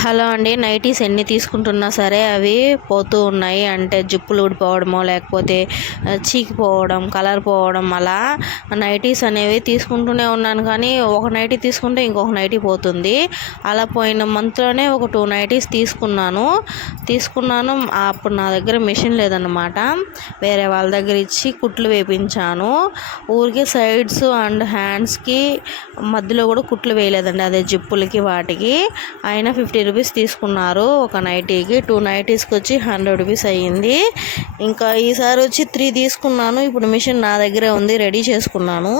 Hello అండి. Nighties ఎన్ని తీసుకుంటున్నా సరే అవి పోతూ ఉన్నాయి. అంటే జిప్పులు ఊడిపోవడమో లేకపోతే చీకిపోవడం, కలర్ పోవడం, అలా నైటీస్ అనేవి తీసుకుంటూనే ఉన్నాను. కానీ ఒక నైటీ తీసుకుంటే ఇంకొక నైటీ పోతుంది. అలా పోయిన మంత్లోనే ఒక 2 నైటీస్ తీసుకున్నాను. అప్పుడు నా దగ్గర మిషన్ లేదన్నమాట. వేరే వాళ్ళ దగ్గర ఇచ్చి కుట్లు వేయించాను. ఊరికే సైడ్స్ అండ్ హ్యాండ్స్కి మధ్యలో కూడా కుట్లు వేయలేదండి, అదే జిప్పులకి వాటికి. అయినా 50 రూపీస్ తీసుకున్నారు ఒక నైటీకి. 2 నైటీస్కి వచ్చి 100 రూపీస్ అయ్యింది. ఇంకా ఈసారి వచ్చి 3 తీసుకున్నాను. ఇప్పుడు మిషన్ నా దగ్గరే ఉంది, రెడీ చేసుకున్నాను.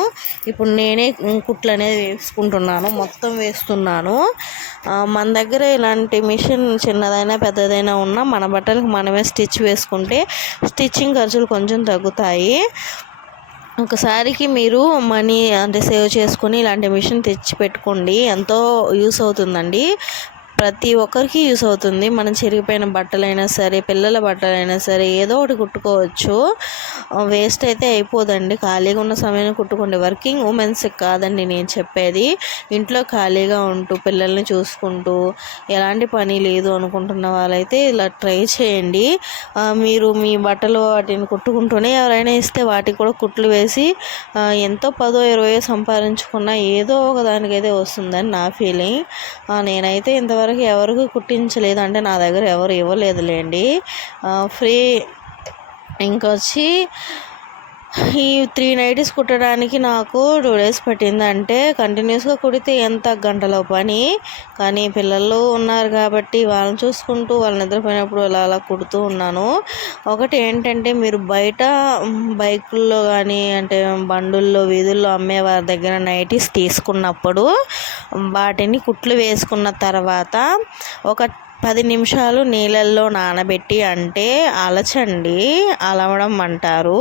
ఇప్పుడు నేనే కుట్లు అనేది వేసుకుంటున్నాను, మొత్తం వేస్తున్నాను. మన దగ్గర ఇలాంటి మిషన్ చిన్నదైనా పెద్దదైనా ఉన్నా మన బట్టలకు మనమే స్టిచ్ వేసుకుంటే స్టిచ్చింగ్ ఖర్చులు కొంచెం తగ్గుతాయి. ఒకసారికి మీరు మనీ అంటే సేవ్ చేసుకొని ఇలాంటి మిషన్ తెచ్చి పెట్టుకోండి, ఎంతో యూస్ అవుతుందండి. ప్రతి ఒక్కరికి యూస్ అవుతుంది. మనం చిరిగిపోయిన బట్టలైనా సరే, పిల్లల బట్టలైనా సరే, ఏదో ఒకటి కుట్టుకోవచ్చు. వేస్ట్ అయితే అయిపోదండి. ఖాళీగా ఉన్న సమయాన్ని కుట్టుకోండి. వర్కింగ్ ఉమెన్స్కి కాదండి నేను చెప్పేది, ఇంట్లో ఖాళీగా ఉంటూ పిల్లల్ని చూసుకుంటూ ఎలాంటి పని లేదు అనుకుంటున్న వాళ్ళైతే ఇలా ట్రై చేయండి. మీరు మీ బట్టలు వాటిని కుట్టుకుంటూనే ఎవరైనా ఇస్తే వాటికి కూడా కుట్లు వేసి ఎంతో 10-20 సంపాదించుకున్న ఏదో ఒక దానికైతే వస్తుందని నా ఫీలింగ్. నేనైతే ఇంతవరకు ఎవరికి కుట్టించలేదు, అంటే నా దగ్గర ఎవరు ఇవ్వలేదులేండి, ఫ్రీ. ఇంకొచ్చి ఈ 3 నైటీస్ కుట్టడానికి నాకు 2 డేస్ పట్టింది. అంటే కంటిన్యూస్గా కుడితే ఎంత గంటలో పని. కానీ పిల్లలు ఉన్నారు కాబట్టి వాళ్ళని చూసుకుంటూ వాళ్ళు నిద్రపోయినప్పుడు అలా కుడుతూ ఉన్నాను. ఒకటి ఏంటంటే, మీరు బయట బైకుల్లో కానీ అంటే బండుల్లో వీధుల్లో అమ్మే వారి దగ్గర నైటీస్ తీసుకున్నప్పుడు వాటిని కుట్లు వేసుకున్న తర్వాత ఒక 10 నిమిషాలు నీళ్ళల్లో నానబెట్టి, అంటే అలచండి, అలవడం అంటారు.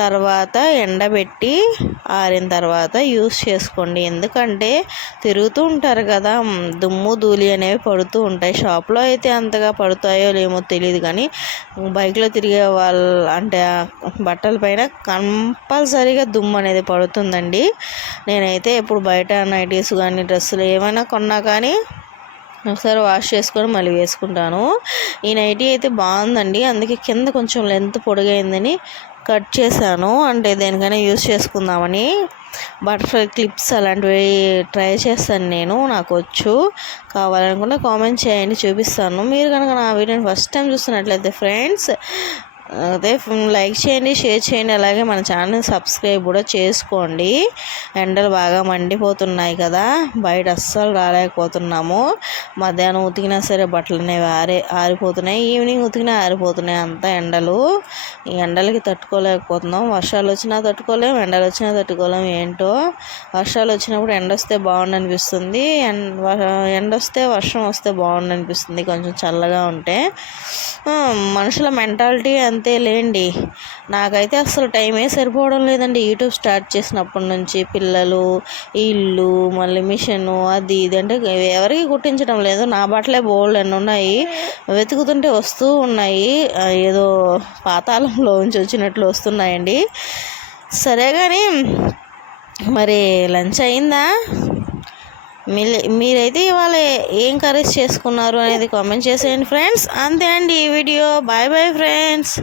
తర్వాత ఎండబెట్టి ఆరిన తర్వాత యూస్ చేసుకోండి. ఎందుకంటే తిరుగుతూ ఉంటారు కదా, దుమ్ము ధూళి అనేవి పడుతూ ఉంటాయి. షాప్లో అయితే అంతగా పడుతాయో లేమో తెలియదు, కానీ బైక్లో తిరిగే వాళ్ళు అంటే బట్టల పైన కంపల్సరీగా దుమ్ము అనేది పడుతుందండి. నేనైతే ఎప్పుడు బయట నైటీస్ కానీ డ్రెస్సులు ఏమైనా కొన్నా కానీ ఒకసారి వాష్ చేసుకొని మళ్ళీ వేసుకుంటాను. ఈ నైటీ అయితే బాగుందండి, అందుకే కింద కొంచెం లెంత్ పొడిగైందని కట్ చేశాను. అంటే దేనికైనా యూస్ చేసుకుందామని. బటర్ఫ్లై క్లిప్స్ అలాంటివి ట్రై చేస్తాను నేను, నాకు వచ్చు. కావాలనుకుంటే కామెంట్ చేయండి, చూపిస్తాను. మీరు కనుక నా వీడియోని ఫస్ట్ టైం చూస్తున్నట్లయితే ఫ్రెండ్స్ అదే లైక్ చేయండి, షేర్ చేయండి, అలాగే మన ఛానల్ని సబ్స్క్రైబ్ కూడా చేసుకోండి. ఎండలు బాగా మండిపోతున్నాయి కదా, బయట అస్సలు రాలేకపోతున్నాము. మధ్యాహ్నం ఉతికినా సరే బట్టలు అనేవి ఆరిపోతున్నాయి, ఈవినింగ్ ఉతికినా ఆరిపోతున్నాయి. అంతా ఎండలు. ఈ ఎండలకి తట్టుకోలేకపోతున్నాం. వర్షాలు వచ్చినా తట్టుకోలేం, ఎండలు వచ్చినా తట్టుకోలేం. ఏంటో వర్షాలు వచ్చినప్పుడు ఎండ వస్తే బాగుండు అనిపిస్తుంది, ఎండ వస్తే వర్షం వస్తే బాగుండు అనిపిస్తుంది, కొంచెం చల్లగా ఉంటే. మనుషుల మెంటాలిటీ అంతే లేండి. నాకైతే అసలు టైమే సరిపోవడం లేదండి. యూట్యూబ్ స్టార్ట్ చేసినప్పటి నుంచి పిల్లలు, ఇల్లు, మళ్ళీ మిషను, అది ఇది అంటే ఎవరికి కుట్టించడం లేదు. నా బట్టలే బోల్డ్ ఎన్ని ఉన్నాయి, వెతుకుతుంటే వస్తూ ఉన్నాయి. ఏదో పాతాళంలో నుంచి వచ్చినట్లు వస్తున్నాయండి. సరే కానీ మరి లంచ్ అయిందా? మీరైతే ఇవాళ ఏం కర్రీస్ చేసుకున్నారు అనేది కామెంట్ చేసేయండి ఫ్రెండ్స్. అంతే అండి ఈ వీడియో. Bye bye friends.